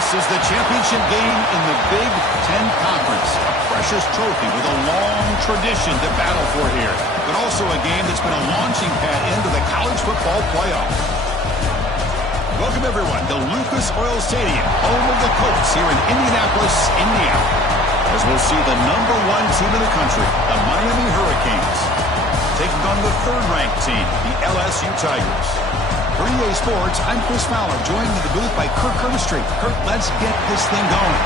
This is the championship game in the Big Ten Conference. A precious trophy with a long tradition to battle for here, but also a game that's been a launching pad into the college football playoff. Welcome, everyone, to Lucas Oil Stadium, home of the Colts here in Indianapolis, Indiana. As we'll see the #1 team in the country, the Miami Hurricanes, taking on the third-ranked team, the LSU Tigers. For EA Sports, I'm Chris Fowler, joined in the booth by Kirk Herbstreit. Kirk, let's get this thing going.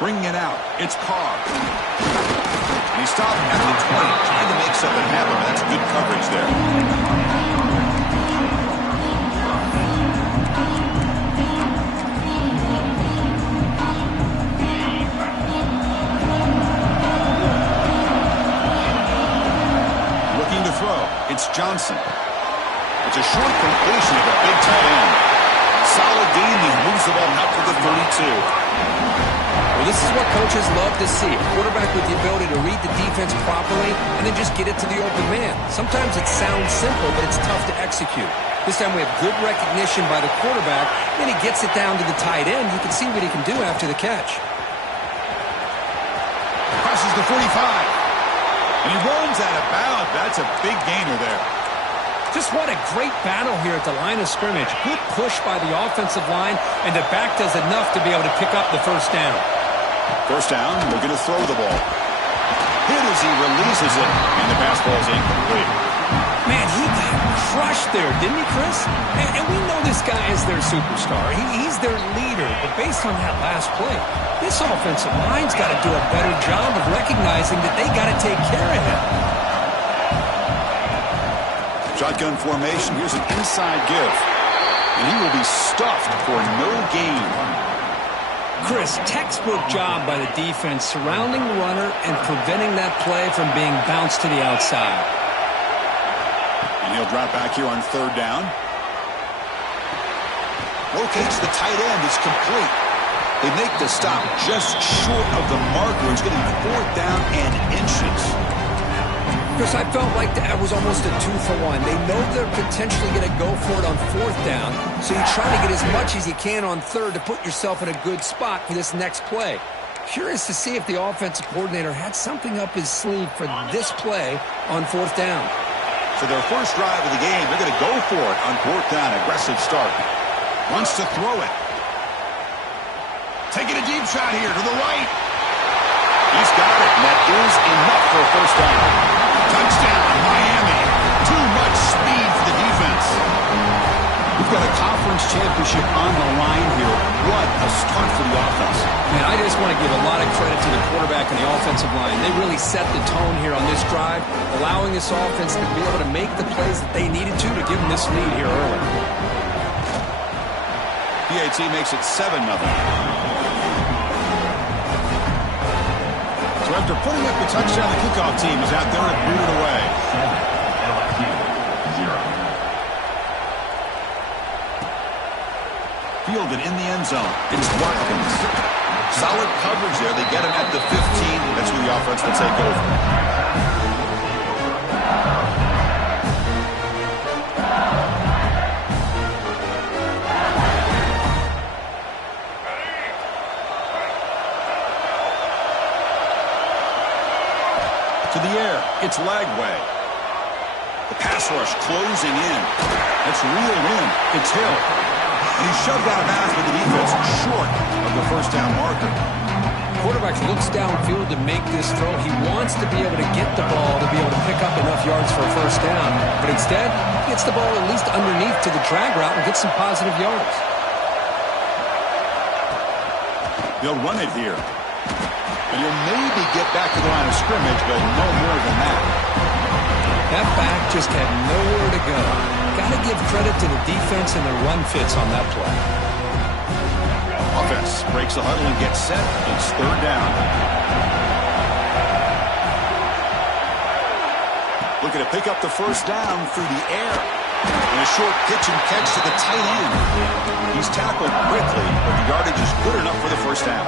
Bringing it out, it's Carr. And he stopped at the 20, trying to make something happen. That's good coverage there. Looking to throw, it's Johnson. It's a short completion of a big tight end. Solid gain, he moves the ball out to the 32. Well, this is what coaches love to see. A quarterback with the ability to read the defense properly and then just get it to the open man. Sometimes it sounds simple, but it's tough to execute. This time we have good recognition by the quarterback. Then he gets it down to the tight end. You can see what he can do after the catch. Crosses the 45. And he runs out of bounds. That's a big gainer there. Just what a great battle here at the line of scrimmage. Good push by the offensive line, and the back does enough to be able to pick up the first down. First down, looking to throw the ball. Hit as he releases it, and the pass ball is incomplete. Man, he got crushed there, didn't he, Chris? And we know this guy is their superstar. He's their leader, but based on that last play, this offensive line's got to do a better job of recognizing that they got to take care of him. Shotgun formation, here's an inside give. And he will be stuffed for no gain. Chris, textbook job by the defense surrounding the runner and preventing that play from being bounced to the outside. And he'll drop back here on third down. Locates the tight end, it's complete. They make the stop just short of the marker. It's getting fourth down and inches. Chris, I felt like that was almost a 2-for-1. They know they're potentially going to go for it on fourth down, so you try to get as much as you can on third to put yourself in a good spot for this next play. Curious to see if the offensive coordinator had something up his sleeve for this play on fourth down. So their first drive of the game, they're going to go for it on fourth down. Aggressive start. Wants to throw it. Taking a deep shot here to the right. He's got it, and that is enough for a first down. Touchdown, Miami. Too much speed for the defense. We've got a conference championship on the line here. What a start for the offense. Man, I just want to give a lot of credit to the quarterback and the offensive line. They really set the tone here on this drive, allowing this offense to be able to make the plays that they needed to give them this lead here early. PAT makes it 7-0. So after putting up the touchdown, the kickoff team is out there to boot it away. 7, LSU, 0. Fielded in the end zone. It's Watkins. Solid coverage there. They get him at the 15. That's where the offense will take over. To the air, it's Lagway. The pass rush closing in. That's reeled in. It's Hill. And he's shoved out of bounds with the defense short of the first down marker. Quarterback looks downfield to make this throw. He wants to be able to get the ball to be able to pick up enough yards for a first down. But instead, he gets the ball at least underneath to the drag route and gets some positive yards. They'll run it here. And he'll maybe get back to the line of scrimmage, but no more than that. That back just had nowhere to go. Got to give credit to the defense and the run fits on that play. Offense breaks the huddle and gets set. It's third down. Looking to pick up the first down through the air. And a short pitch and catch to the tight end. He's tackled quickly, but the yardage is good enough for the first down.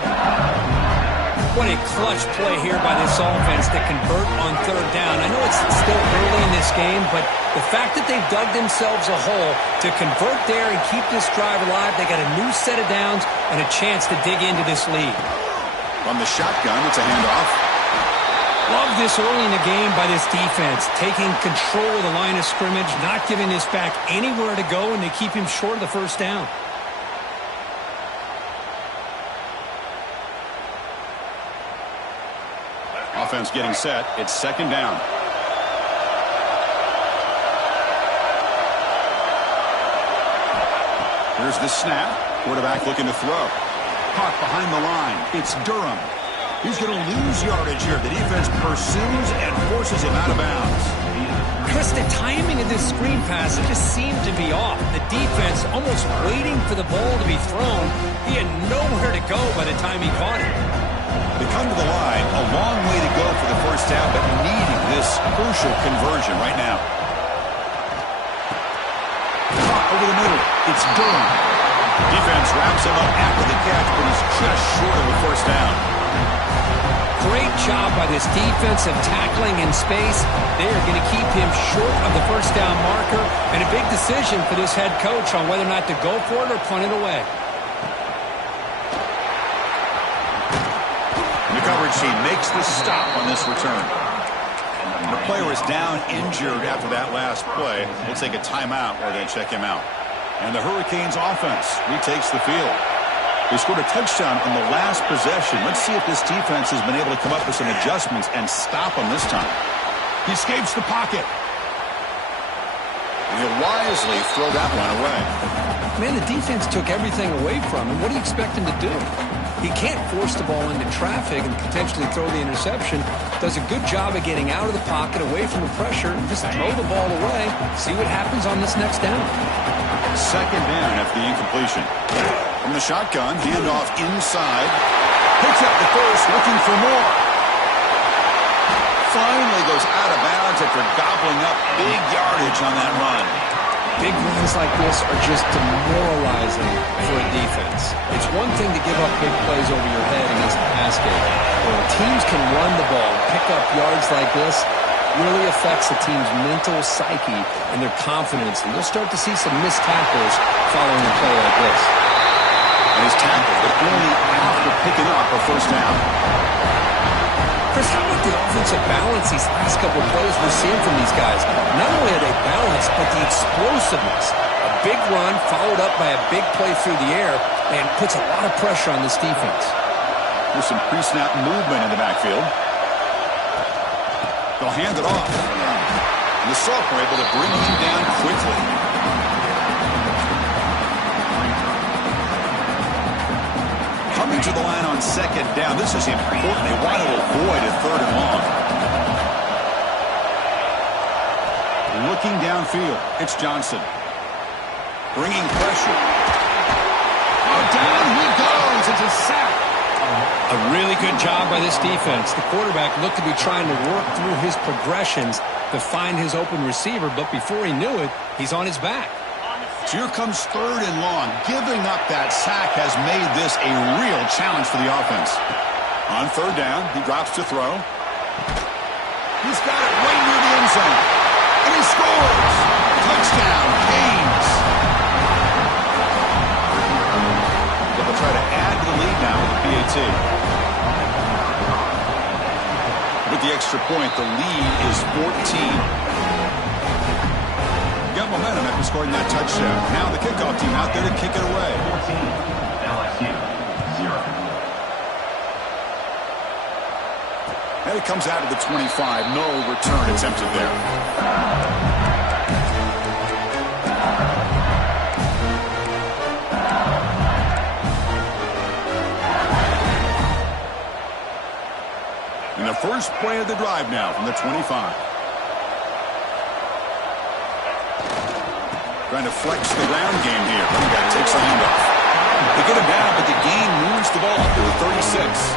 What a clutch play here by this offense to convert on third down. I know it's still early in this game, but the fact that they've dug themselves a hole to convert there and keep this drive alive, they got a new set of downs and a chance to dig into this lead. From the shotgun, it's a handoff. Love this early in the game by this defense, taking control of the line of scrimmage, not giving this back anywhere to go, and they keep him short of the first down. Offense getting set. It's second down. Here's the snap. Quarterback looking to throw. Caught behind the line. It's Durham. He's going to lose yardage here. The defense pursues and forces him out of bounds. Chris, the timing of this screen pass, it just seemed to be off. The defense almost waiting for the ball to be thrown. He had nowhere to go by the time he caught it. They come to the line, a long way to go for the first down, but needing this crucial conversion right now. Caught over the middle. It's Durham. Defense wraps him up after the catch, but he's just short of the first down. Great job by this defensive tackling in space. They are going to keep him short of the first down marker, and a big decision for this head coach on whether or not to go for it or punt it away. The coverage team makes the stop on this return. The player is down injured after that last play. We'll take a timeout or they check him out. And the Hurricanes offense retakes the field. They scored a touchdown on the last possession. Let's see if this defense has been able to come up with some adjustments and stop him this time. He escapes the pocket. And he'll wisely throw that one away. Man, the defense took everything away from him. What do you expect him to do? He can't force the ball into traffic and potentially throw the interception. Does a good job of getting out of the pocket, away from the pressure, and just throw the ball away. See what happens on this next down. Second down after the incompletion. From the shotgun, handoff inside. Picks up the first, looking for more. Finally goes out of bounds after gobbling up big yardage on that run. Big runs like this are just demoralizing for a defense. It's one thing to give up big plays over your head against the pass game. When teams can run the ball and pick up yards like this, really affects the team's mental psyche and their confidence. And you'll start to see some missed tackles following a play like this. And his tackle, but only after picking up a first down. Chris, how about the offensive balance these last couple of plays we're seeing from these guys? Not only are they balanced, but the explosiveness. A big run followed up by a big play through the air and puts a lot of pressure on this defense. There's some pre-snap movement in the backfield. They'll hand it off. And the Salk were able to bring him down quickly. Coming to the line on second down. This is important. They want to avoid a third and long. Looking downfield. It's Johnson. Bringing pressure. Oh, down he goes. It's a sack. A really good job by this defense. The quarterback looked to be trying to work through his progressions to find his open receiver, but before he knew it, he's on his back. So here comes third and long. Giving up that sack has made this a real challenge for the offense. On third down, he drops to throw. He's got it right near the end zone. And he scores! Touchdown, Canes! They'll try to add to the lead now with the PAT. With the extra point, the lead is 14. Got momentum after scoring that touchdown. Now the kickoff team out there to kick it away. 14, LSU, 0. And it comes out of the 25. No return attempted there. first play of the drive now from the 25. Trying to flex the ground game here. Running back takes the handoff. They get him down, but the gain moves the ball up to the 36.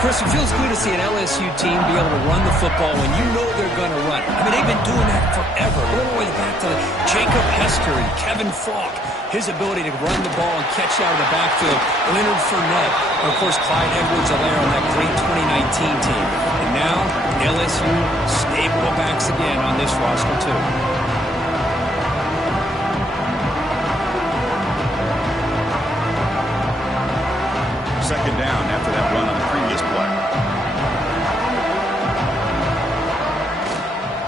Chris, it feels good to see an LSU team be able to run the football when you know they're going to run. I mean, they've been doing that forever. All the way back to Jacob Hester and Kevin Falk. His ability to run the ball and catch out of the backfield. Leonard Fournette. And, of course, Clyde Edwards-Helaire on that great 2019 team. And now, LSU stable of backs again on this roster, too. Second down after that run on the previous play.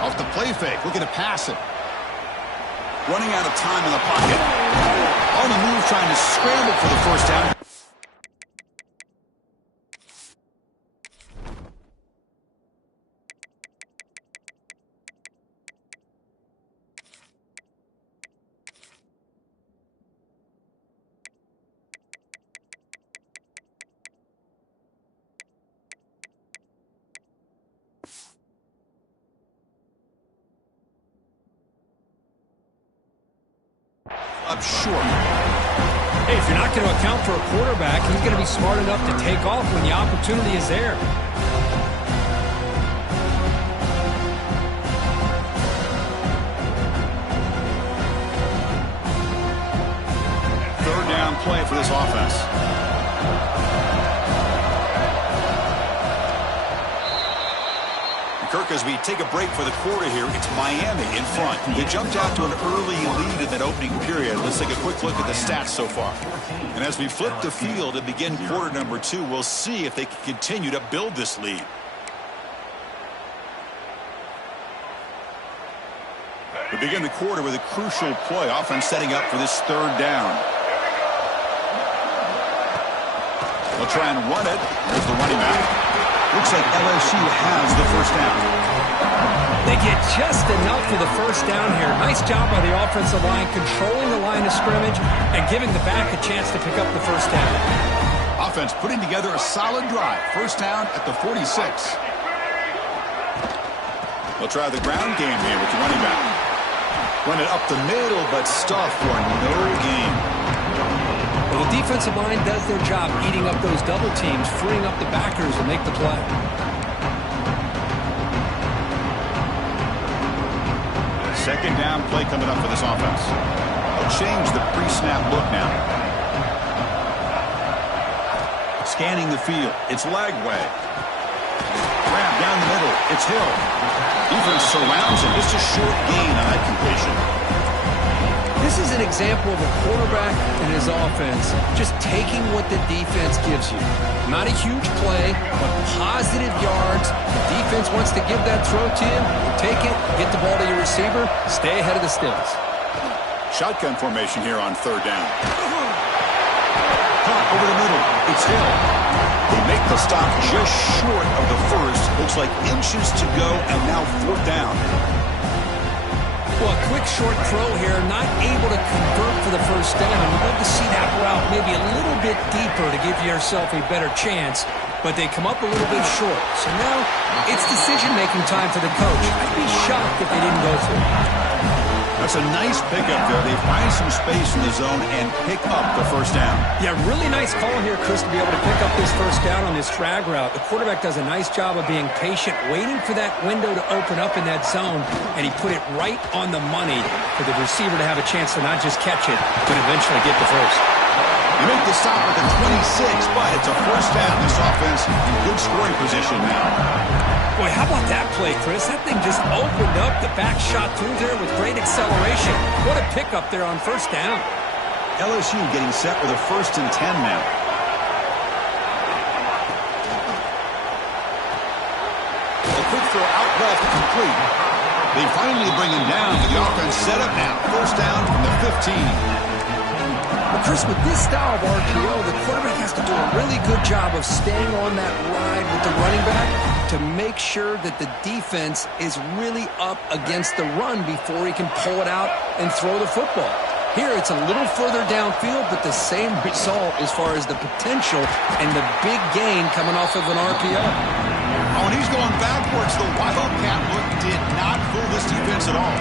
Off the play fake, looking to pass it. Running out of time in the pocket. On the move, trying to scramble for the first down. Up short. Hey, if you're not going to account for a quarterback, he's going to be smart enough to take off when the opportunity is there. Third down play for this offense. Kirk, as we take a break for the quarter here, it's Miami in front. They jumped out to an early lead in that opening period. Let's take a quick look at the stats so far. And as we flip the field and begin quarter number 2, we'll see if they can continue to build this lead. We begin the quarter with a crucial play. Offense setting up for this third down. They'll try and run it. There's the running back. Looks like LSU has the first down. They get just enough for the first down here. Nice job by the offensive line, controlling the line of scrimmage and giving the back a chance to pick up the first down. Offense putting together a solid drive. First down at the 46. They'll try the ground game here with the running back. Run it up the middle, but stuffed for no gain. Well, the defensive line does their job eating up those double teams, freeing up the backers to make the play. Second down play coming up for this offense. They'll change the pre-snap look now. Scanning the field. It's Lagway. Grab down the middle. It's Hill. Defense surrounds him. Just a short gain on that completion. This is an example of a quarterback and his offense just taking what the defense gives you. Not a huge play, but positive yards. The defense wants to give that throw to you. Take it, get the ball to your receiver, stay ahead of the stills. Shotgun formation here on third down. Caught over the middle. It's Hill. They make the stop just short of the first. Looks like inches to go, and now fourth down. Well, a quick short throw here, not able to convert for the first down. You'd love to see that route maybe a little bit deeper to give yourself a better chance, but they come up a little bit short. So now it's decision-making time for the coach. I'd be shocked if they didn't go for it. That's a nice pickup there. They find some space in the zone and pick up the first down. Yeah, really nice call here, Chris, to be able to pick up this first down on this drag route. The quarterback does a nice job of being patient, waiting for that window to open up in that zone, and he put it right on the money for the receiver to have a chance to not just catch it, but eventually get the first. They make the stop at the 26, but it's a first down. This offense in good scoring position now. Boy, how about that play, Chris? That thing just opened up. The back shot through there with great acceleration. What a pickup there on first down. LSU getting set with a 1st and 10 now. A quick throw out left, complete. They finally bring him down. The offense set up now. First down from the 15. Well, Chris, with this style of RPO, the quarterback has to do a really good job of staying on that ride with the running back to make sure that the defense is really up against the run before he can pull it out and throw the football. Here, it's a little further downfield, but the same result as far as the potential and the big gain coming off of an RPO. Oh, and he's going backwards. The Wildcat look did not fool this defense at all.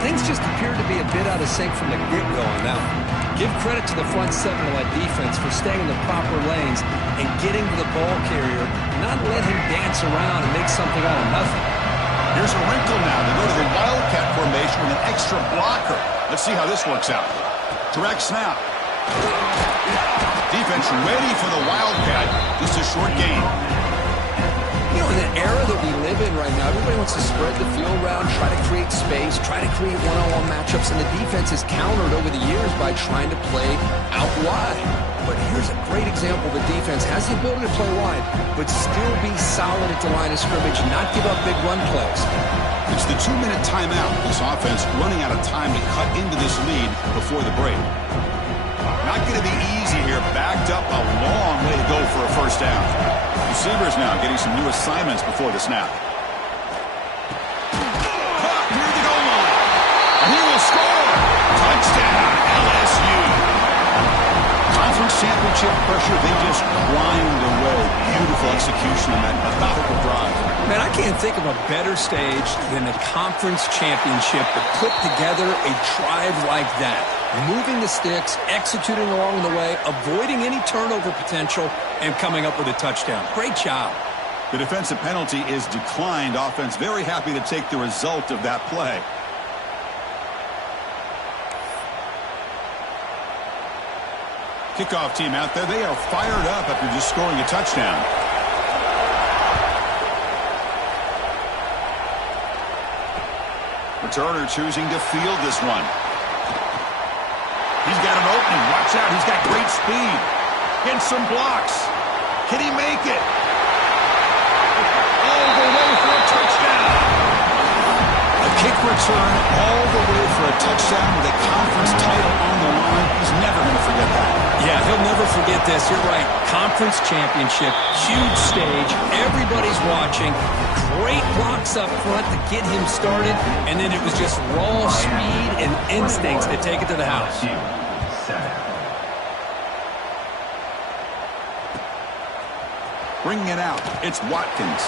Things just appear to be a bit out of sync from the get-go on that one. Give credit to the front seven of that defense for staying in the proper lanes and getting to the ball carrier, not let him dance around and make something out of nothing. Here's a wrinkle now. They go to the Wildcat formation with an extra blocker. Let's see how this works out. Direct snap. Defense ready for the Wildcat. Just a short gain. You know, in the era that we live in right now, everybody wants to spread the field around, try to create space, try to create one-on-one matchups, and the defense has countered over the years by trying to play out wide. But here's a great example. The defense has the ability to play wide, but still be solid at the line of scrimmage, not give up big run plays. It's the 2-minute timeout. This offense running out of time to cut into this lead before the break. Not going to be easy here. Backed up a long way to go for a first down. Receivers now getting some new assignments before the snap. Caught near the goal line. And he will score. Touchdown, LSU. Conference championship pressure, they just grind away. Beautiful execution on that methodical drive. Man, I can't think of a better stage than the conference championship to put together a drive like that. Moving the sticks, executing along the way, avoiding any turnover potential, and coming up with a touchdown. Great job. The defensive penalty is declined. Offense very happy to take the result of that play. Kickoff team out there. They are fired up after just scoring a touchdown. Returner choosing to field this one. He's got an opening. Watch out. He's got great speed. Getting some blocks. Can he make it? All the way for a touchdown. A kick return all the way for a touchdown with a conference title on the line. He's never going to forget that. Yeah, he'll never forget this. You're right. Conference championship, huge stage. Everybody's watching. Great blocks up front to get him started, and then it was just raw speed and instincts to take it to the house. Bringing it out, it's Watkins.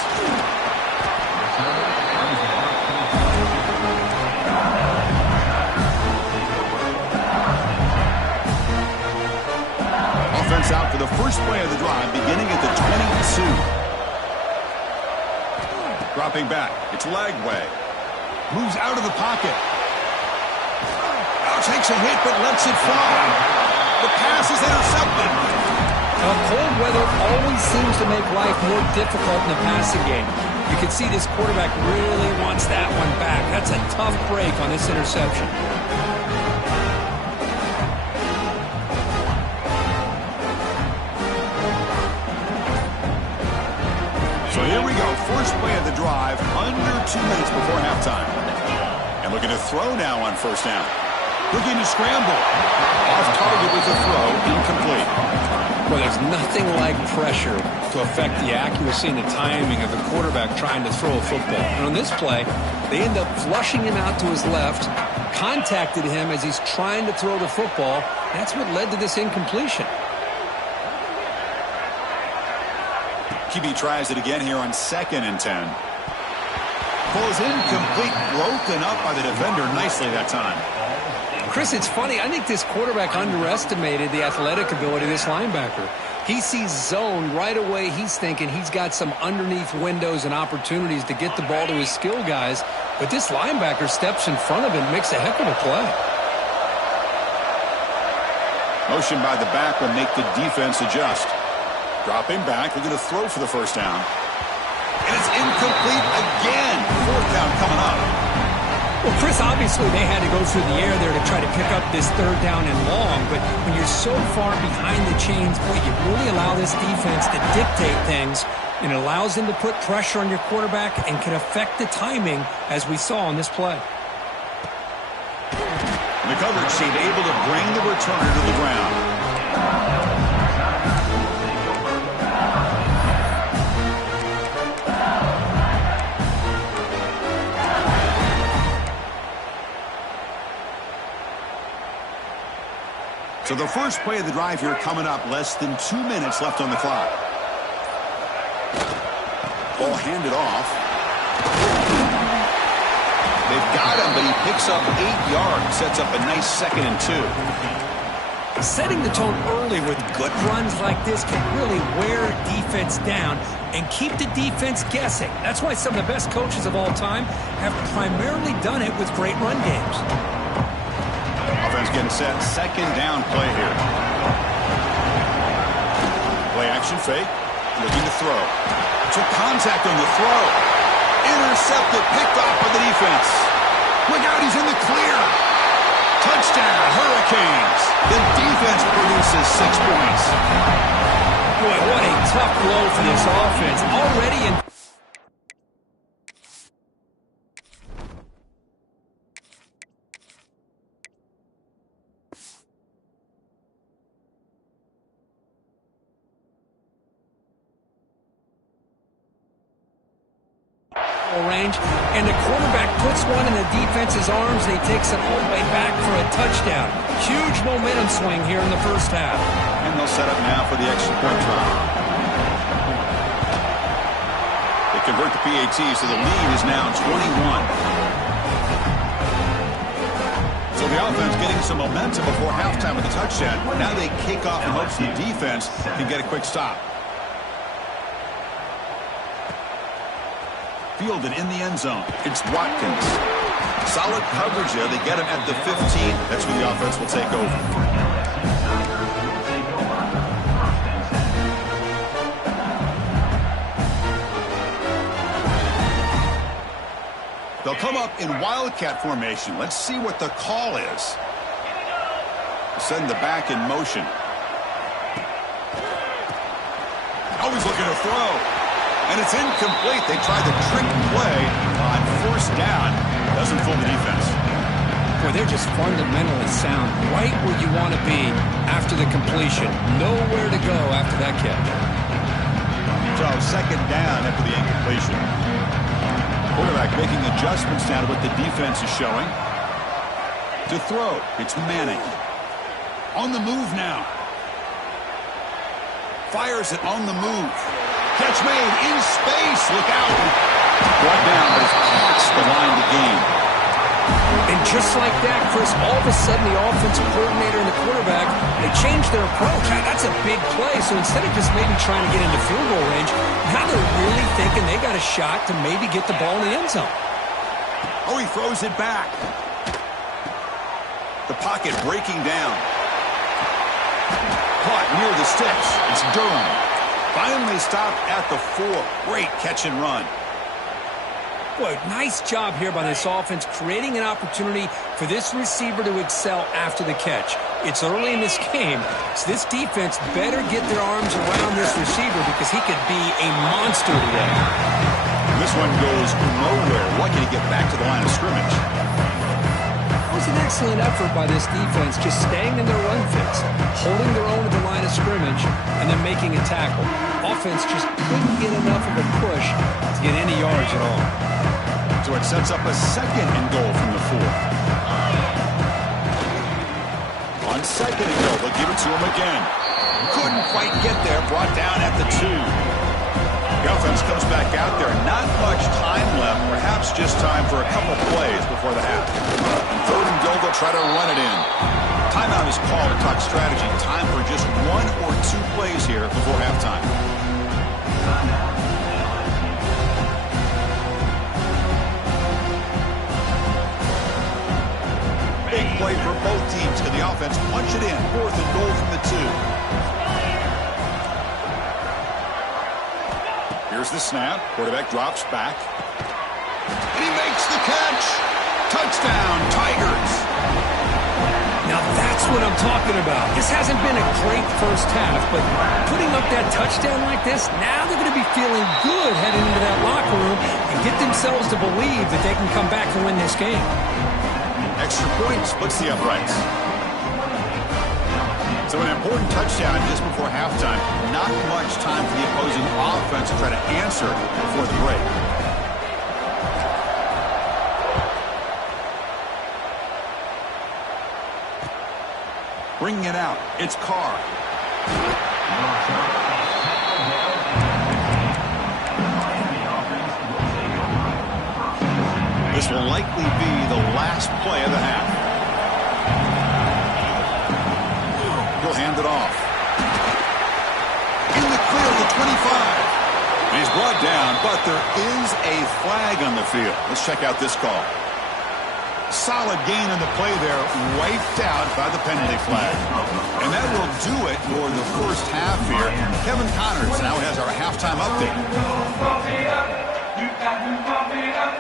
Offense out for the first play of the drive, beginning at the 22. Dropping back. It's Lagway. Moves out of the pocket. Now takes a hit but lets it fly. The pass is intercepted. Cold weather always seems to make life more difficult in the passing game. You can see this quarterback really wants that one back. That's a tough break on this interception. So here we go. First play of the drive, under 2 minutes before halftime. And looking to throw now on first down. Looking to scramble. Off target with the throw, incomplete. Well, there's nothing like pressure to affect the accuracy and the timing of the quarterback trying to throw a football. And on this play, they end up flushing him out to his left, contacted him as he's trying to throw the football. That's what led to this incompletion. QB tries it again here on 2nd and 10. Ball is incomplete, broken up by the defender nicely that time. Chris, it's funny. I think this quarterback underestimated the athletic ability of this linebacker. He sees zone right away. He's thinking he's got some underneath windows and opportunities to get the ball to his skill guys. But this linebacker steps in front of him, makes a heck of a play. Motion by the back will make the defense adjust. Dropping back, they're going to throw for the first down. And it's incomplete again. 4th down coming up. Well, Chris, obviously they had to go through the air there to try to pick up this 3rd down and long, but when you're so far behind the chains, boy, you really allow this defense to dictate things, and it allows them to put pressure on your quarterback and can affect the timing, as we saw on this play. And the coverage team able to bring the returner to the ground. So the first play of the drive here coming up, less than 2 minutes left on the clock. Ball handed off. They've got him, but he picks up 8 yards. Sets up a nice 2nd and 2. Setting the tone early with good runs like this can really wear a defense down and keep the defense guessing. That's why some of the best coaches of all time have primarily done it with great run games. Offense getting set. 2nd down play here. Play action fake. Looking to throw. Took contact on the throw. Intercepted. Picked off by the defense. Look out, he's in the clear. Touchdown, Hurricanes. The defense produces 6 points. Boy, what a tough blow for this offense. Already in... range, and the quarterback puts one in the defense's arms, and he takes it all the way back for a touchdown. Huge momentum swing here in the first half. And they'll set up now for the extra point try. They convert the PAT, so the lead is now 21. So the offense getting some momentum before halftime with the touchdown. Now they kick off in hopes the defense can get a quick stop. Fielded in the end zone. It's Watkins. Solid coverage there. They get him at the 15. That's where the offense will take over. They'll come up in Wildcat formation. Let's see what the call is. Send the back in motion. Always looking to throw. And it's incomplete. They tried the trick play on 1st down. Doesn't fool the defense. Boy, they're just fundamentally sound. Right where you want to be after the completion. Nowhere to go after that catch. So 2nd down after the incompletion. Quarterback making adjustments now to what the defense is showing. To throw. It's Manning. On the move now. Fires it on the move. Catch made in space. Look out. Brought down, but it's past the line to gain. And just like that, Chris, all of a sudden the offensive coordinator and the quarterback, they changed their approach. That's a big play. So instead of just maybe trying to get into field goal range, now they're really thinking they got a shot to maybe get the ball in the end zone. Oh, he throws it back. The pocket breaking down. Caught near the sticks. It's Durham. Finally stopped at the 4. Great catch and run. Boy, nice job here by this offense, creating an opportunity for this receiver to excel after the catch. It's early in this game, so this defense better get their arms around this receiver because he could be a monster today. This one goes nowhere. Lucky to get back to the line of scrimmage. It was an excellent effort by this defense, just staying in their run fits, holding their own at the line of scrimmage, and then making a tackle. Offense just couldn't get enough of a push to get any yards at all. So it sets up a 2nd and goal from the 4. On 2nd and goal, they'll give it to him again. Couldn't quite get there, brought down at the 2. The offense comes back out there. Not much time left. Perhaps just time for a couple plays before the half. On 3rd and goal, they'll try to run it in. Timeout is called to talk strategy. Time for just 1 or 2 plays here before halftime. Big play for both teams. Can the offense punch it in? 4th and goal from the 2. Here's the snap. Quarterback drops back. And he makes the catch. Touchdown, Tigers. Now that's what I'm talking about. This hasn't been a great first half, but putting up that touchdown like this, now they're going to be feeling good heading into that locker room and get themselves to believe that they can come back and win this game. Extra point splits the uprights. So an important touchdown just before halftime. Not much time for the opposing offense to try to answer before the break. Bringing it out, it's Carr. This will likely be the last play of the half. He'll hand it off. In the clear to 25. And he's brought down, but there is a flag on the field. Let's check out this call. Solid gain on the play there, wiped out by the penalty flag. And that will do it for the first half here. Kevin Connors now has our halftime update.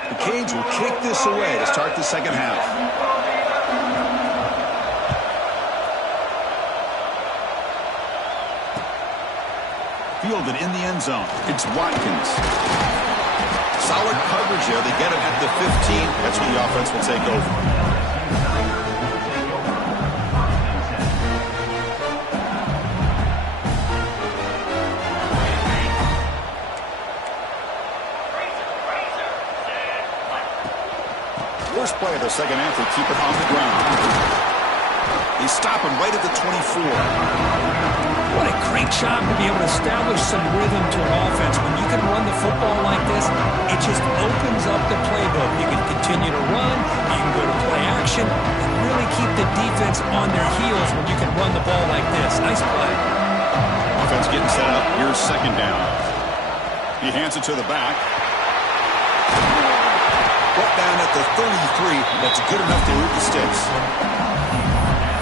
The Canes will kick this away to start the second half. Fielded in the end zone. It's Watkins. Solid coverage there. They get him at the 15. That's when the offense will take over. First play of the second half, they keep it on the ground. They stop him right at the 24. What a great job to be able to establish some rhythm to an offense. When you can run the football like this, it just opens up the playbook. You can continue to run, you can go to play action, and really keep the defense on their heels when you can run the ball like this. Nice play. Offense getting set up. Here's second down. He hands it to the back. Brought down at the 33. That's good enough to move the sticks.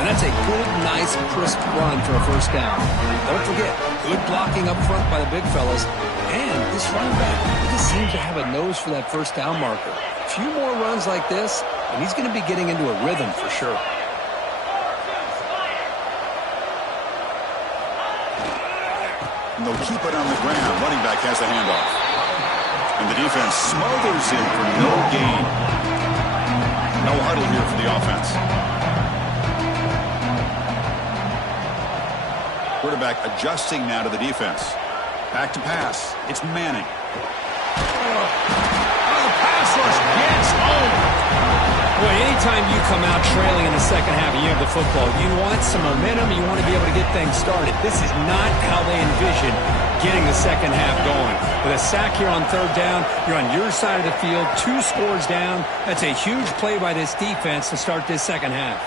And that's a good, nice, crisp run for a first down. Don't forget, good blocking up front by the big fellas. And this running back, he just seems to have a nose for that first down marker. A few more runs like this, and he's going to be getting into a rhythm for sure. And they'll keep it on the ground. Running back has the handoff. And the defense smothers him for no gain. No huddle here for the offense. Quarterback adjusting now to the defense. Back to pass. It's Manning. Oh, the pass rush gets home. Boy, anytime you come out trailing in the second half and you have the football, you want some momentum, you want to be able to get things started. This is not how they envision getting the second half going. With a sack here on third down, you're on your side of the field, 2 scores down. That's a huge play by this defense to start this second half.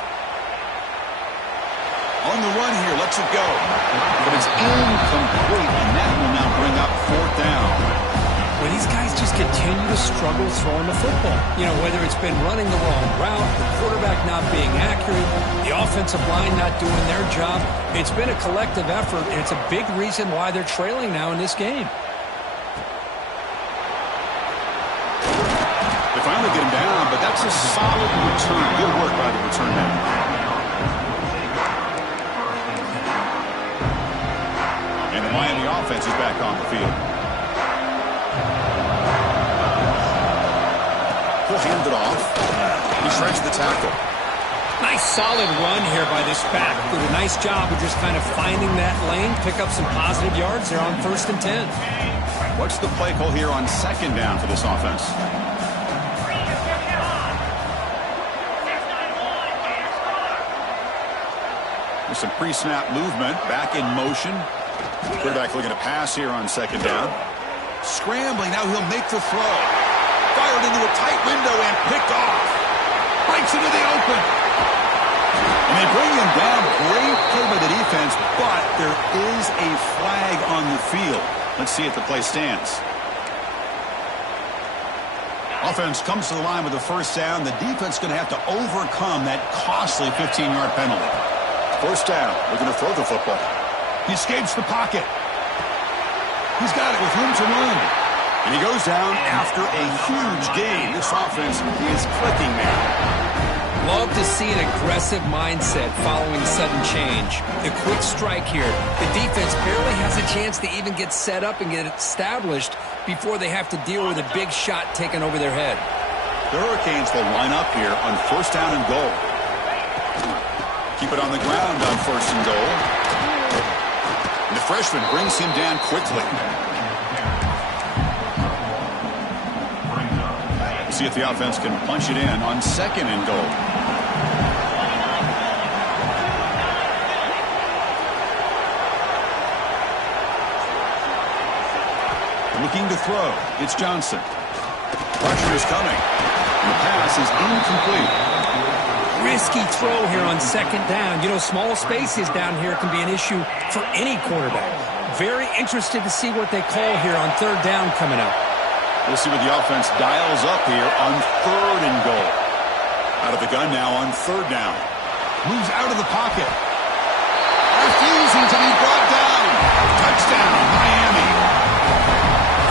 On the run here, lets it go. But it's incomplete, and that will now bring up fourth down. Well, these guys just continue to struggle throwing the football. You know, whether it's been running the wrong route, the quarterback not being accurate, the offensive line not doing their job. It's been a collective effort, and it's a big reason why they're trailing now in this game. They finally get him down, but that's a solid return. Good work by the return man. And the Miami offense is back on the field. He'll hand it off. He shreds the tackle. Nice solid run here by this back. Did a nice job of just kind of finding that lane, pick up some positive yards there on 1st and 10. What's the play call here on second down for this offense? There's some pre-snap movement, back in motion. Quarterback looking to pass here on second down. Scrambling, now he'll make the throw. Fired into a tight window and picked off. Breaks into the open. And they bring him down. Great play by the defense, but there is a flag on the field. Let's see if the play stands. Offense comes to the line with a first down. The defense is going to have to overcome that costly 15-yard penalty. First down. They're going to throw the football. He escapes the pocket. He's got it with room to run. And he goes down after a huge gain. This offense is clicking now. Love to see an aggressive mindset following sudden change. The quick strike here. The defense barely has a chance to even get set up and get established before they have to deal with a big shot taken over their head. The Hurricanes will line up here on first down and goal. Keep it on the ground on first and goal. And the freshman brings him down quickly. See if the offense can punch it in on second and goal. Looking to throw. It's Johnson. Pressure is coming. And the pass is incomplete. Risky throw here on second down. You know, small spaces down here can be an issue for any quarterback. Very interested to see what they call here on third down coming up. We'll see what the offense dials up here on 3rd and goal. Out of the gun now on 3rd down. Moves out of the pocket. Refusing to be brought down. Touchdown, Miami.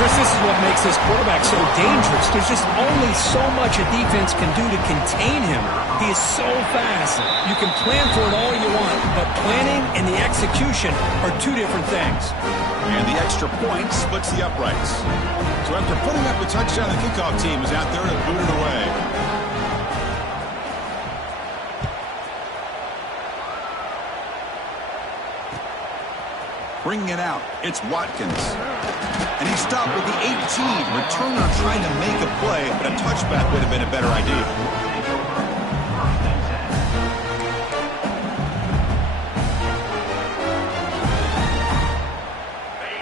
Chris, this is what makes this quarterback so dangerous. There's just only so much a defense can do to contain him. He is so fast. You can plan for it all you want, but planning and the execution are two different things. And the extra point splits the uprights. So after putting up a touchdown, the kickoff team is out there to boot it away. Bringing it out, it's Watkins. And he stopped with the 18. Returner trying to make a play, but a touchback would have been a better idea.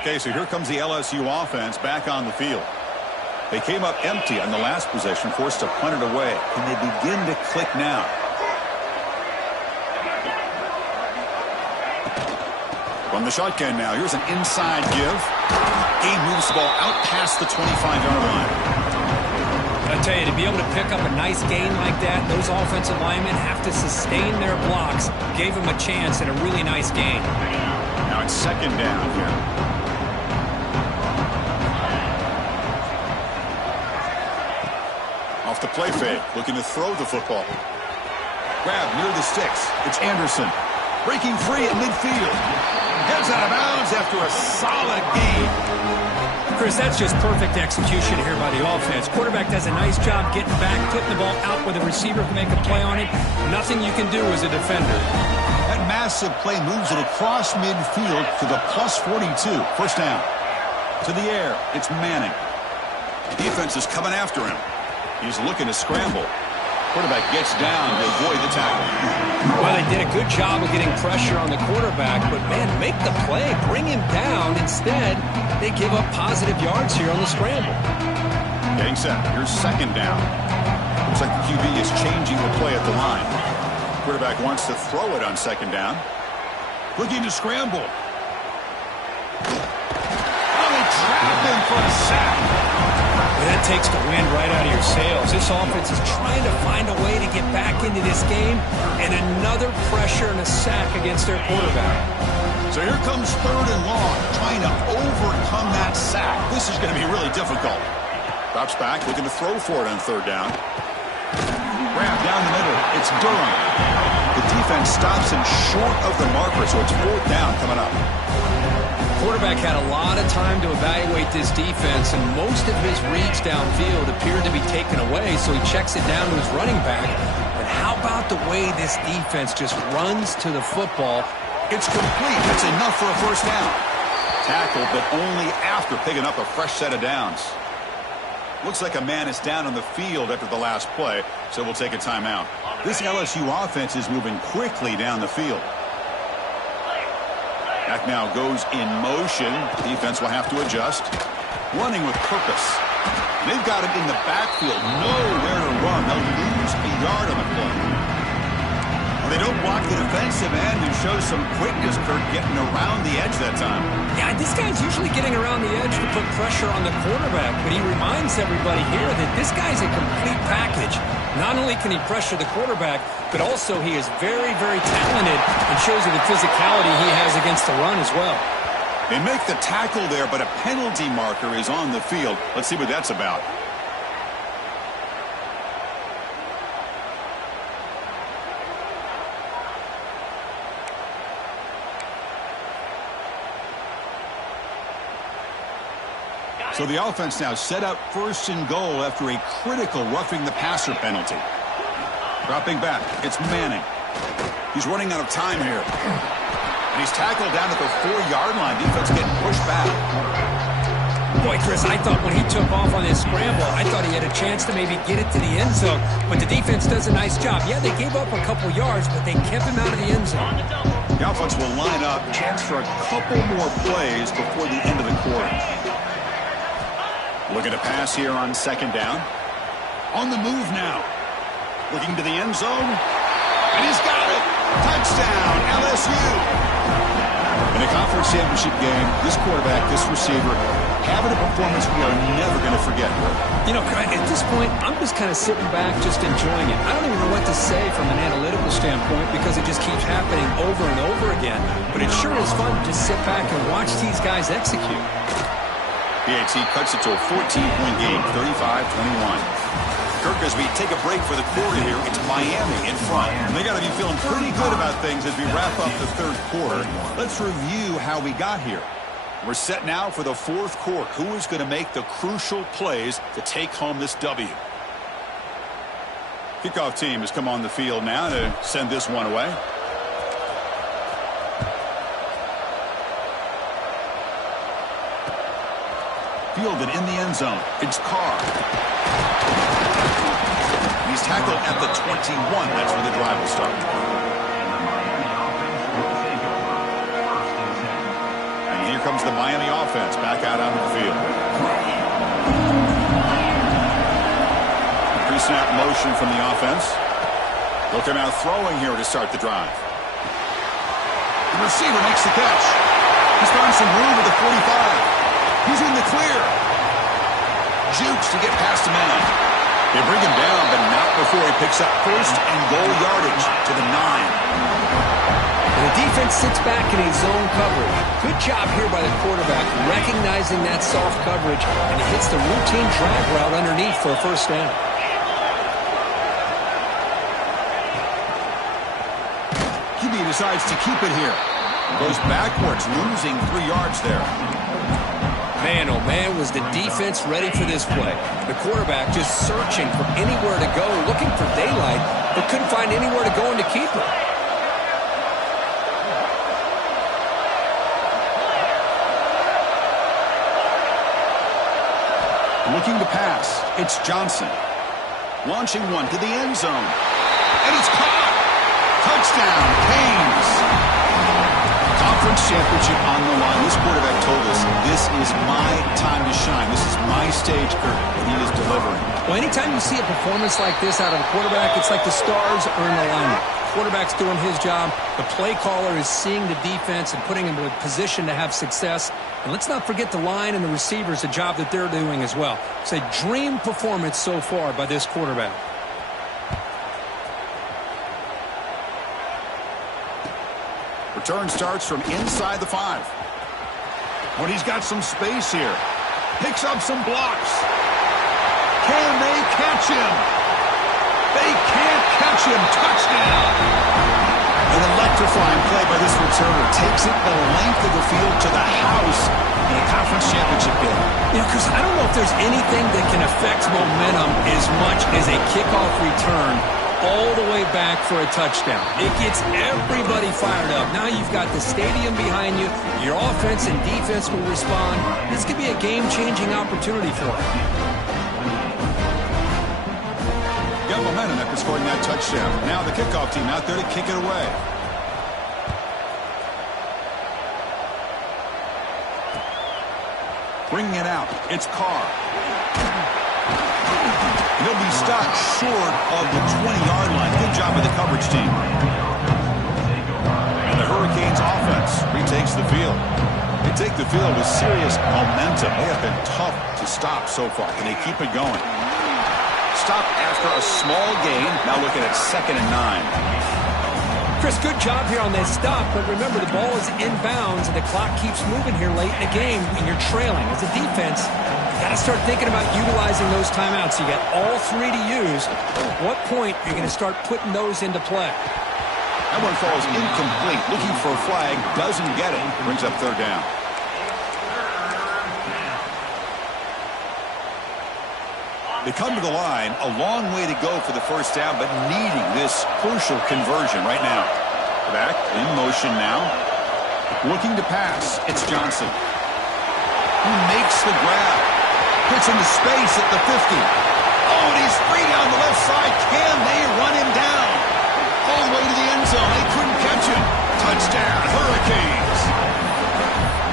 Okay, so here comes the LSU offense back on the field. They came up empty on the last possession, forced to punt it away. Can they begin to click now? From the shotgun now, here's an inside give. He moves the ball out past the 25-yard line. I tell you, to be able to pick up a nice gain like that, those offensive linemen have to sustain their blocks. Gave him a chance at a really nice gain. Now it's 2nd down here. Off the play fake, looking to throw the football. Grab near the sticks. It's Anderson. Breaking free at midfield. Heads out of bounds after a solid gain. Chris, that's just perfect execution here by the offense. Quarterback does a nice job getting back, putting the ball out where the receiver can make a play on it. Nothing you can do as a defender. That massive play moves it across midfield to the +42. 1st down. To the air. It's Manning. The defense is coming after him. He's looking to scramble. Quarterback gets down to avoid the tackle. Well, they did a good job of getting pressure on the quarterback, but, man, make the play. Bring him down. Instead, they give up positive yards here on the scramble. Getting set. Here's 2nd down. Looks like the QB is changing the play at the line. Quarterback wants to throw it on 2nd down. Looking to scramble. Oh, they trap him for a sack. That takes the wind right out of your sails. This offense is trying to find a way to get back into this game, and another pressure and a sack against their quarterback. So here comes 3rd and long, trying to overcome that sack. This is going to be really difficult. Drops back, looking to throw for it on 3rd down. Grab down the middle. It's Durham. The defense stops him short of the marker, so it's 4th down coming up. Quarterback had a lot of time to evaluate this defense, and most of his reads downfield appeared to be taken away, so he checks it down to his running back. But how about the way this defense just runs to the football? It's complete. That's enough for a 1st down. Tackled, but only after picking up a fresh set of downs. Looks like a man is down on the field after the last play, so we'll take a timeout. This LSU offense is moving quickly down the field. Back now goes in motion. Defense will have to adjust. Running with purpose. They've got him in the backfield. Nowhere to run. They'll lose a yard on the play. They don't block the defensive end who shows some quickness, Kurt, getting around the edge that time. Yeah, this guy's usually getting around the edge to put pressure on the quarterback, but he reminds everybody here that this guy's a complete package. Not only can he pressure the quarterback, but also he is very, very talented and shows you the physicality he has against the run as well. They make the tackle there, but a penalty marker is on the field. Let's see what that's about. So the offense now set up 1st and goal after a critical roughing the passer penalty. Dropping back, it's Manning. He's running out of time here. And he's tackled down at the 4-yard line. Defense getting pushed back. Boy, Chris, I thought when he took off on his scramble, I thought he had a chance to maybe get it to the end zone. But the defense does a nice job. Yeah, they gave up a couple yards, but they kept him out of the end zone. The offense will line up, chance for a couple more plays before the end of the quarter. Looking to pass here on 2nd down. On the move now. Looking to the end zone. And he's got it. Touchdown, LSU. In a conference championship game, this quarterback, this receiver, having a performance we are never going to forget. You know, at this point, I'm just kind of sitting back, just enjoying it. I don't even know what to say from an analytical standpoint because it just keeps happening over and over again. But it sure is fun to just sit back and watch these guys execute. PAT cuts it to a 14-point game, 35-21. Kirk, as we take a break for the quarter here, it's Miami in front. And they got to be feeling pretty good about things as we wrap up the third quarter. Let's review how we got here. We're set now for the fourth quarter. Who is going to make the crucial plays to take home this W? Kickoff team has come on the field now to send this one away. Fielded in the end zone. It's Carr. He's tackled at the 21. That's where the drive will start. And here comes the Miami offense back out onto the field. Pre-snap motion from the offense. They'll come out throwing here to start the drive. The receiver makes the catch. He's found some room at the 45. He's in the clear. Jukes to get past the man. They bring him down, but not before he picks up first and goal yardage to the 9. And the defense sits back in a zone coverage. Good job here by the quarterback, recognizing that soft coverage, and he hits the routine drag route underneath for a first down. QB decides to keep it here. Goes backwards, losing 3 yards there. Man, oh man, was the defense ready for this play. The quarterback just searching for anywhere to go, looking for daylight, but couldn't find anywhere to go in to keep it. Looking to pass. It's Johnson. Launching one to the end zone. And it's caught. Touchdown, Canes. Conference championship on the line. This quarterback told us, this is my time to shine. This is my stage, Kirk, and he is delivering. Well, anytime you see a performance like this out of a quarterback, it's like the stars are in alignment. Quarterback's doing his job. The play caller is seeing the defense and putting him in a position to have success. And let's not forget the line and the receivers, the job that they're doing as well. It's a dream performance so far by this quarterback. Return starts from inside the 5. When he's got some space here. Picks up some blocks. Can they catch him? They can't catch him. Touchdown. An electrifying play by this returner. Takes it the length of the field to the house in a conference championship game. You know, Chris, I don't know if there's anything that can affect momentum as much as a kickoff return all the way back for a touchdown. It gets everybody fired up. Now you've got the stadium behind you. Your offense and defense will respond. This could be a game-changing opportunity for them. Got momentum after scoring that touchdown. Now the kickoff team out there to kick it away. Bringing it out. It's Carr. He'll be stopped short of the 20-yard line. Good job by the coverage team. And the Hurricanes offense retakes the field. They take the field with serious momentum. They have been tough to stop so far. Can they keep it going? Stop after a small gain. Now looking at 2nd and 9. Chris, good job here on that stop, but remember the ball is inbounds and the clock keeps moving here late in the game and you're trailing. As a defense, you got to start thinking about utilizing those timeouts. You got all 3 to use. At what point are you going to start putting those into play? That one falls incomplete. Looking for a flag, doesn't get it. Brings up 3rd down. They come to the line, a long way to go for the first down, but needing this crucial conversion right now. Back in motion now. Looking to pass. It's Johnson. Who makes the grab. Puts into space at the 50. Oh, and he's free down the left side. Can they run him down? All the way to the end zone. They couldn't catch him. Touchdown, Hurricanes.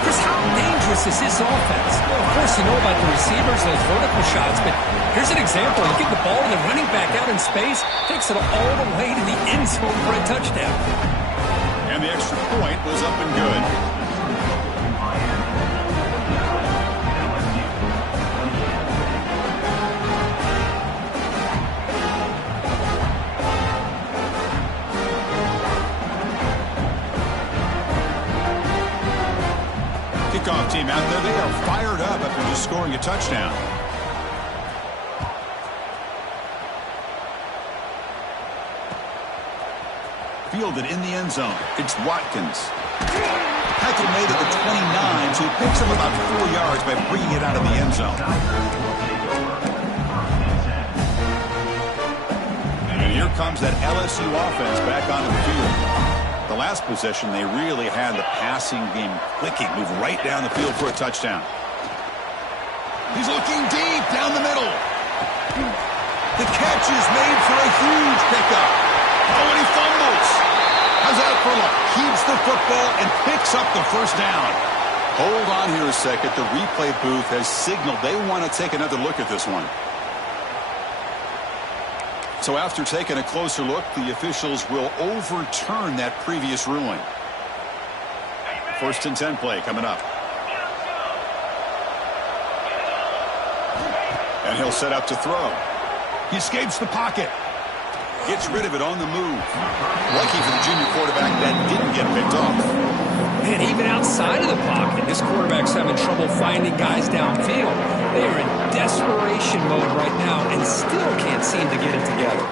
Chris, how dangerous is this offense. Well, of course, you know about the receivers, those vertical shots, but here's an example. You give the ball to the running back out in space, takes it all the way to the end zone for a touchdown. And the extra point was up and good. Kickoff team out there, they are fired up after just scoring a touchdown. Fielded in the end zone. It's Watkins. Tackle made at the 29, so he picks up about 4 yards by bringing it out of the end zone. And here comes that LSU offense back onto the field. The last possession, they really had the passing game clicking. Move right down the field for a touchdown. He's looking deep down the middle. The catch is made for a huge pickup. Oh, and he fumbles. How's that for luck? Keeps the football and picks up the first down. Hold on here a second. The replay booth has signaled they want to take another look at this one. So after taking a closer look, the officials will overturn that previous ruling. 1st and 10 play coming up. And he'll set up to throw. He escapes the pocket. Gets rid of it on the move. Lucky for the junior quarterback that didn't get picked off. Man, even outside of the pocket, this quarterback's having trouble finding guys downfield. They are in desperation mode right now and still can't seem to get it together.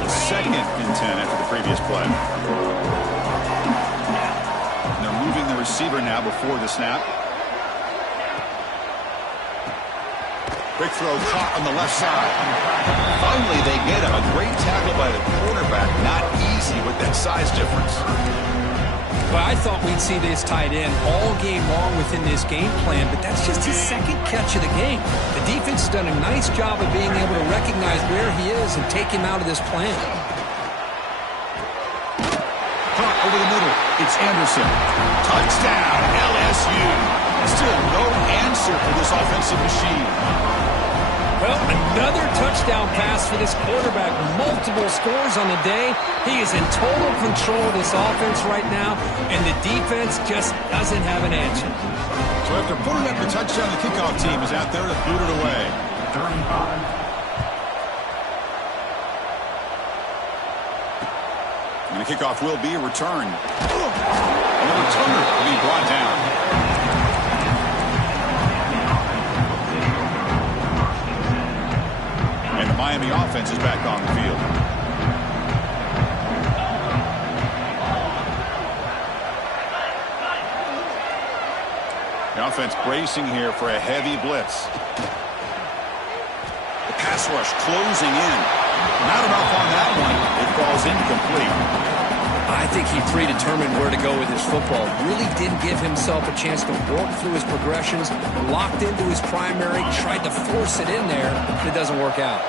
It's 2nd and 10 after the previous play. And they're moving the receiver now before the snap. Quick throw caught on the left side. Finally, they get him. A great tackle by the quarterback. Not easy with that size difference. Well, I thought we'd see this tight end all game long within this game plan, but that's just his 2nd catch of the game. The defense has done a nice job of being able to recognize where he is and take him out of this plan. Caught over the middle. It's Anderson. Touchdown, LSU. Still no answer for this offensive machine. Well, another touchdown pass for this quarterback. Multiple scores on the day. He is in total control of this offense right now, and the defense just doesn't have an answer. So after putting up the touchdown, the kickoff team is out there to boot it away. 35. And the kickoff will be a return. And the returner will be brought down. And the Miami offense is back on the field. The offense bracing here for a heavy blitz. The pass rush closing in. Not enough on that one. It falls incomplete. I think he predetermined where to go with his football. Really didn't give himself a chance to work through his progressions. Locked into his primary, tried to force it in there, but it doesn't work out.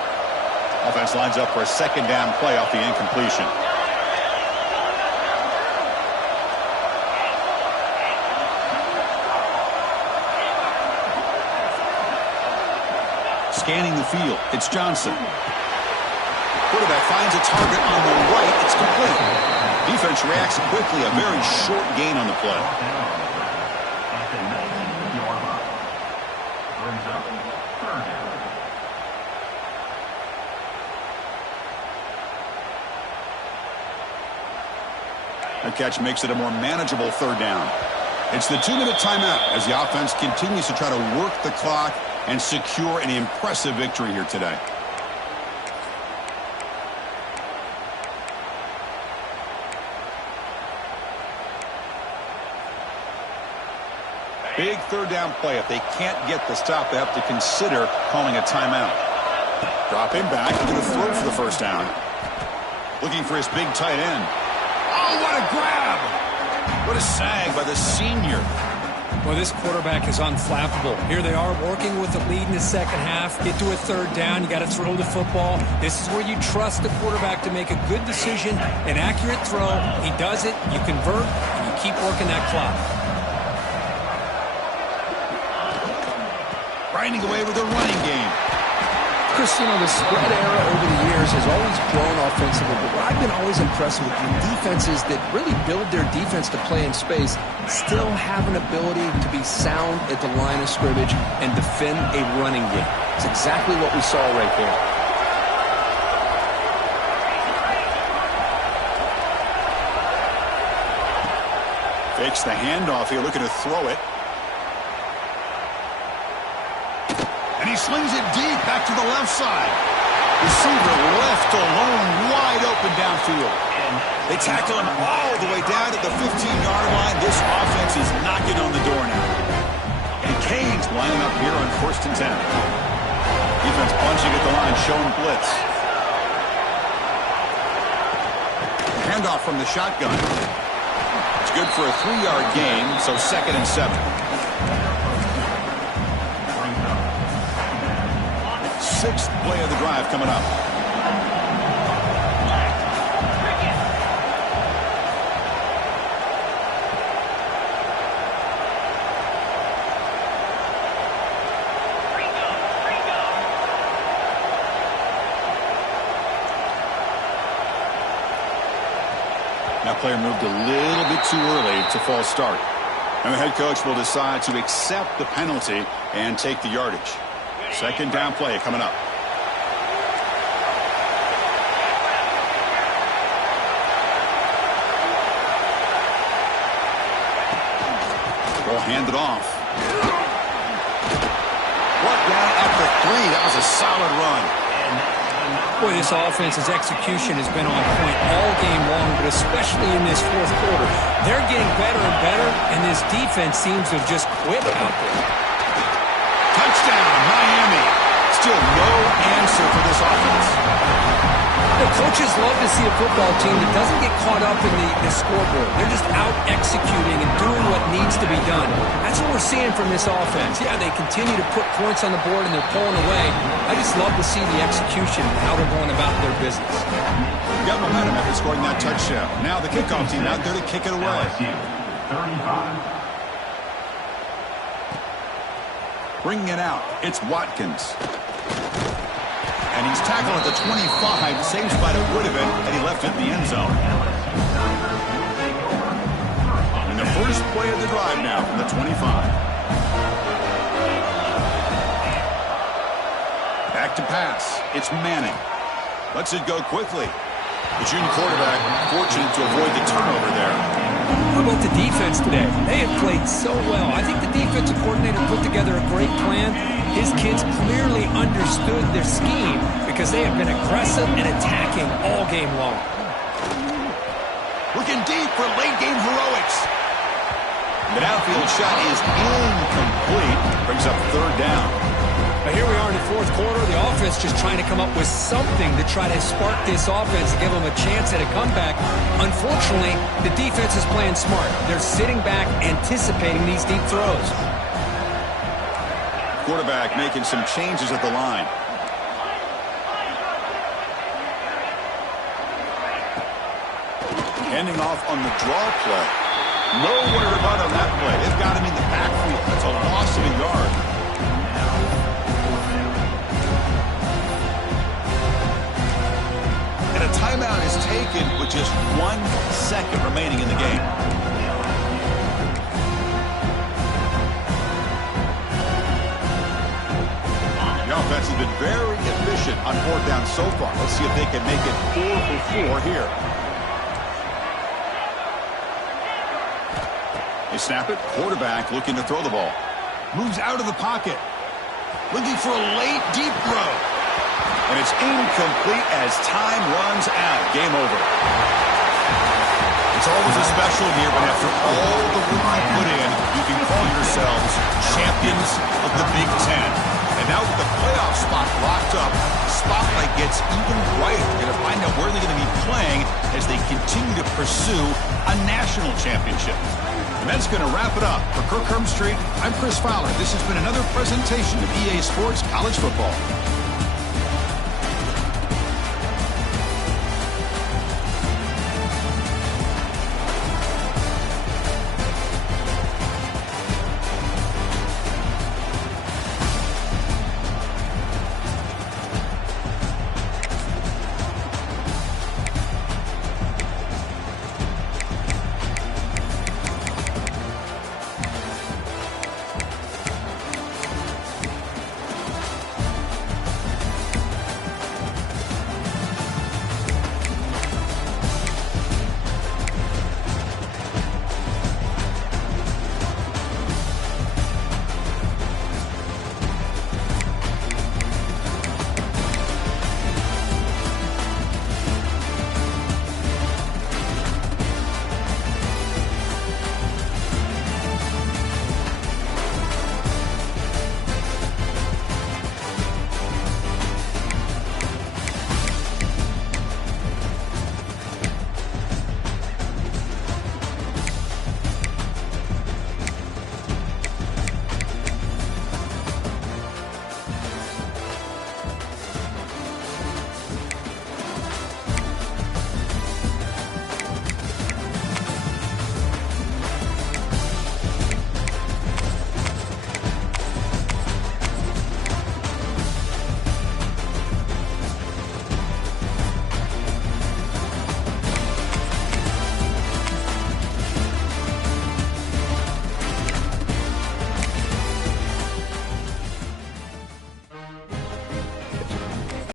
Offense lines up for a 2nd down play off the incompletion. Scanning the field, it's Johnson. Quarterback finds a target on the right. It's complete. Defense reacts quickly. A very short gain on the play. That catch makes it a more manageable 3rd down. It's the 2-minute timeout as the offense continues to try to work the clock and secure an impressive victory here today. Big 3rd down play. If they can't get the stop, they have to consider calling a timeout. Drop him back. Into the throw for the 1st down. Looking for his big tight end. Oh, what a grab! What a sag by the senior. Well, this quarterback is unflappable. Here they are working with the lead in the 2nd half. Get to a 3rd down. You got to throw the football. This is where you trust the quarterback to make a good decision, an accurate throw. He does it. You convert, and you keep working that clock. grinding away with a running game. Chris, you know, the spread era over the years has always grown offensively, but what I've been always impressed with the defenses that really build their defense to play in space still have an ability to be sound at the line of scrimmage and defend a running game. It's exactly what we saw right there. Fakes the handoff here, looking to throw it. And he slings it deep back to the left side. Receiver left alone, wide open downfield. They tackle him all the way down to the 15-yard line. This offense is knocking on the door now. And Canes lining up here on 1st and 10. Defense punching at the line, showing blitz. Handoff from the shotgun. It's good for a 3-yard gain, so 2nd and 7. Sixth play of the drive coming up. That player moved a little bit too early to false start. And the head coach will decide to accept the penalty and take the yardage. 2nd down play coming up. Ball handed off. Brought down after 3. That was a solid run. Boy, this offense's execution has been on point all game long, but especially in this 4th quarter. They're getting better and better, and this defense seems to have just quit out there. Touchdown, Miami. Still no answer for this offense. The coaches love to see a football team that doesn't get caught up in the scoreboard. They're just out executing and doing what needs to be done. That's what we're seeing from this offense. Yeah, they continue to put points on the board and they're pulling away. I just love to see the execution and how they're going about their business. Got momentum after scoring that touchdown. Now the kickoff team out there to kick it away. LSU, 35. Bringing it out, it's Watkins. And he's tackled at the 25. Same spot it would have been, and he left it in the end zone. And the first play of the drive now from the 25. Back to pass. It's Manning. Lets it go quickly. The junior quarterback fortunate to avoid the turnover there. How about the defense today? They have played so well. I think the defensive coordinator put together a great plan. His kids clearly understood their scheme because they have been aggressive and attacking all game long. Looking deep for late-game heroics. The downfield shot is incomplete. Brings up 3rd down. But here we are in the 4th quarter. The offense just trying to come up with something to try to spark this offense and give them a chance at a comeback. Unfortunately, the defense is playing smart. They're sitting back, anticipating these deep throws. Quarterback making some changes at the line. Handing off on the draw play. Nowhere to run on that play. They've got him in the backfield. That's a loss of a yard. And a timeout is taken with just 1 second remaining in the game. The offense has been very efficient on 4th down so far. Let's see if they can make it 4 for 4 here. They snap it. Quarterback looking to throw the ball. Moves out of the pocket. Looking for a late deep throw. And it's incomplete as time runs out. Game over. It's always a special year, but after all the work you put in, you can call yourselves champions of the Big Ten. And now with the playoff spot locked up, the spotlight gets even brighter. We're going to find out where they're going to be playing as they continue to pursue a national championship. And that's going to wrap it up. For Kirk Hermstreet, I'm Chris Fowler. This has been another presentation of EA Sports College Football.